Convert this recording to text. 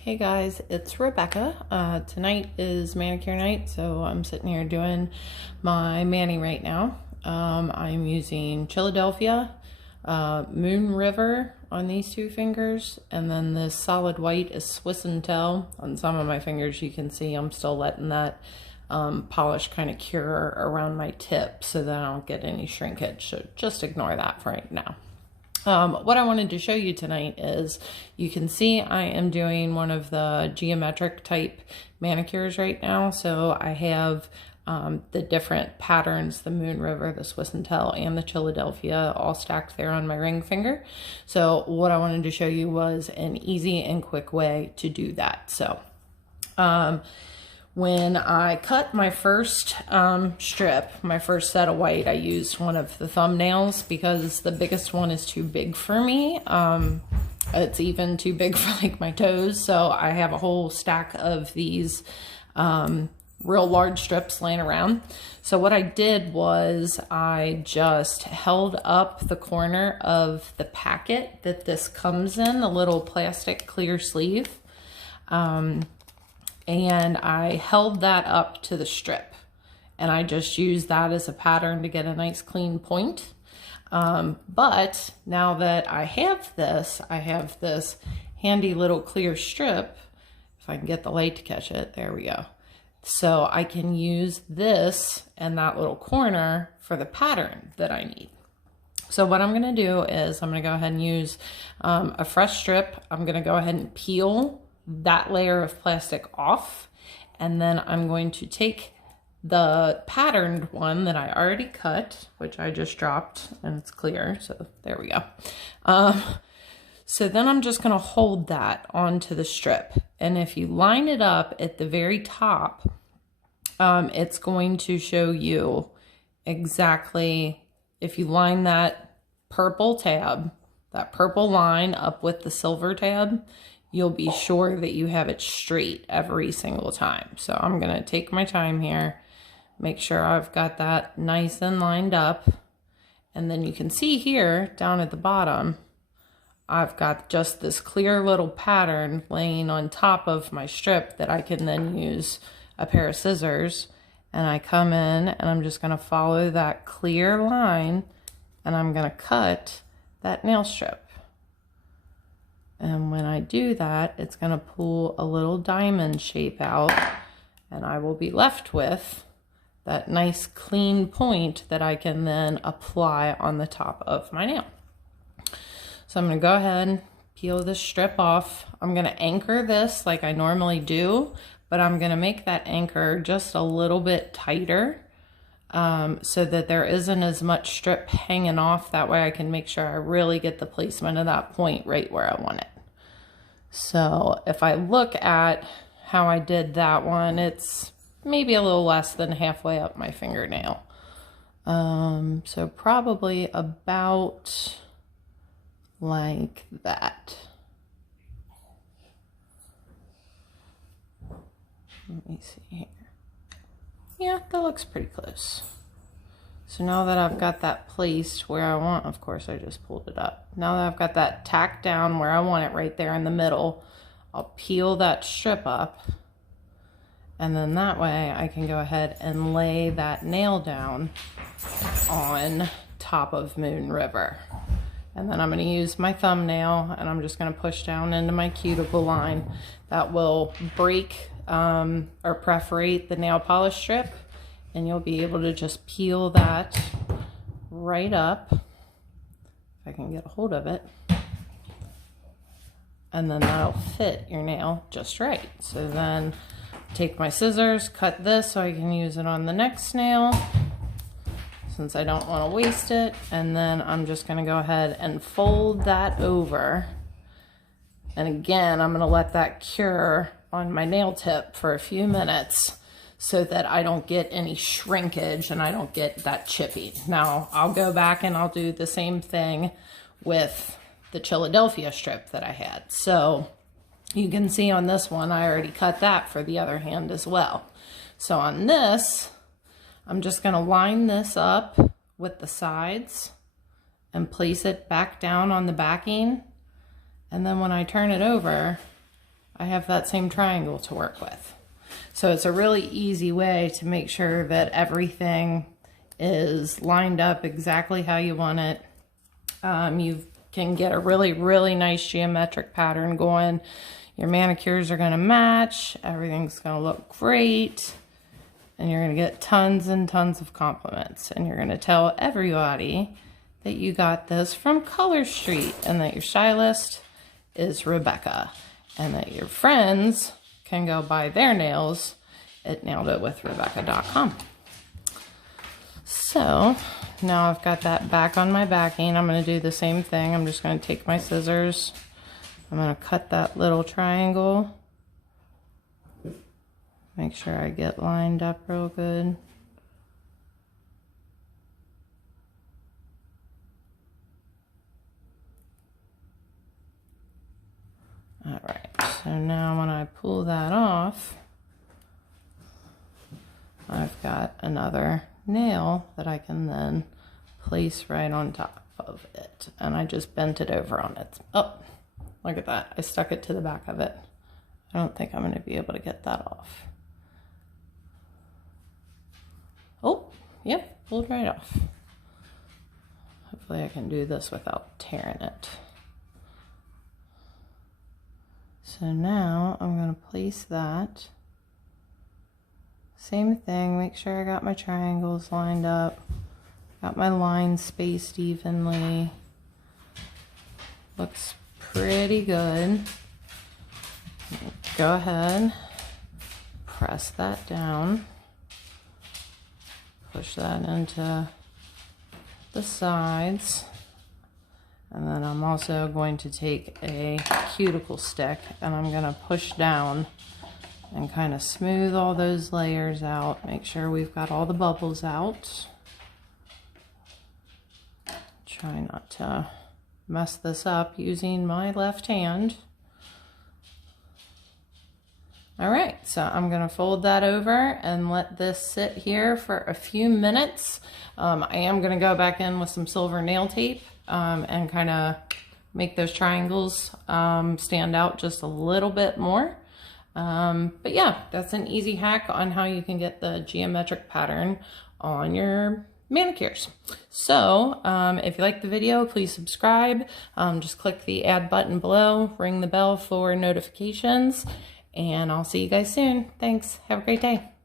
Hey guys, it's Rebecca. Tonight is manicure night, so I'm sitting here doing my mani right now. I'm using Chilladelphia, Moon River on these two fingers, and then this solid white is Swiss and Tell. On some of my fingers you can see I'm still letting that polish kind of cure around my tip so that I don't get any shrinkage, so just ignore that for right now. What I wanted to show you tonight is, you can see I am doing one of the geometric type manicures right now. So I have the different patterns, the Moon River, the Swiss and Tell, and the Chilladelphia all stacked there on my ring finger. So what I wanted to show you was an easy and quick way to do that. So when I cut my first strip, my first set of white, I used one of the thumbnails because the biggest one is too big for me. It's even too big for like my toes. So I have a whole stack of these real large strips laying around. So what I did was I just held up the corner of the packet that this comes in, the little plastic clear sleeve. And I held that up to the strip, and I just used that as a pattern to get a nice clean point. But now that I have this handy little clear strip, if I can get the light to catch it, there we go. So I can use this and that little corner for the pattern that I need. So what I'm gonna do is I'm gonna go ahead and use a fresh strip. I'm gonna go ahead and peel that layer of plastic off, and then I'm going to take the patterned one that I already cut, which I just dropped, and it's clear, so there we go. So then I'm just going to hold that onto the strip, and if you line it up at the very top, it's going to show you exactly, if you line that purple tab, that purple line up with the silver tab, you'll be sure that you have it straight every single time. So I'm gonna take my time here, make sure I've got that nice and lined up. And then you can see here down at the bottom, I've got just this clear little pattern laying on top of my strip that I can then use a pair of scissors. And I come in and I'm just gonna follow that clear line, and I'm gonna cut that nail strip. And when I do that, it's going to pull a little diamond shape out, and I will be left with that nice clean point that I can then apply on the top of my nail. So I'm going to go ahead and peel this strip off. I'm going to anchor this like I normally do, but I'm going to make that anchor just a little bit tighter so that there isn't as much strip hanging off. That way I can make sure I really get the placement of that point right where I want it. So if I look at how I did that one, it's maybe a little less than halfway up my fingernail. So probably about like that. Let me see here. Yeah, that looks pretty close. So now that I've got that placed where I want, of course I just pulled it up. Now that I've got that tacked down where I want it right there in the middle, I'll peel that strip up, and then that way I can go ahead and lay that nail down on top of Moon River. And then I'm going to use my thumbnail, and I'm just going to push down into my cuticle line. That will break or perforate the nail polish strip, and you'll be able to just peel that right up, if I can get a hold of it, and then that'll fit your nail just right. So then take my scissors, cut this so I can use it on the next nail, since I don't want to waste it, and then I'm just going to go ahead and fold that over. And again, I'm going to let that cure on my nail tip for a few minutes so that I don't get any shrinkage and I don't get that chipping. Now I'll go back and I'll do the same thing with the Chilladelphia strip that I had. So you can see on this one, I already cut that for the other hand as well. So on this, I'm just going to line this up with the sides and place it back down on the backing. And then when I turn it over, I have that same triangle to work with. So it's a really easy way to make sure that everything is lined up exactly how you want it. You can get a really, really nice geometric pattern going. Your manicures are going to match. Everything's going to look great. And you're going to get tons and tons of compliments. And you're going to tell everybody that you got this from Color Street and that your stylist is Rebecca. And that your friends can go buy their nails at naileditwithrebecca.com. So now I've got that back on my backing. I'm going to do the same thing. I'm just going to take my scissors. I'm going to cut that little triangle. Make sure I get lined up real good. All right, so now when I pull that off, I've got another nail that I can then place right on top of it. And I just bent it over on it. Oh, look at that. I stuck it to the back of it. I don't think I'm going to be able to get that off. Oh, yep, pulled right off. Hopefully I can do this without tearing it. So now I'm going to place that. Same thing, make sure I got my triangles lined up. Got my lines spaced evenly. Looks pretty good. Go ahead, press that down. Push that into the sides. And then I'm also going to take a cuticle stick and I'm going to push down and kind of smooth all those layers out. Make sure we've got all the bubbles out. Try not to mess this up using my left hand. All right, so I'm gonna fold that over and let this sit here for a few minutes. I am gonna go back in with some silver nail tape and kind of make those triangles stand out just a little bit more. But yeah, that's an easy hack on how you can get the geometric pattern on your manicures. So if you like the video, please subscribe. Just click the add button below, ring the bell for notifications, and I'll see you guys soon. Thanks. Have a great day.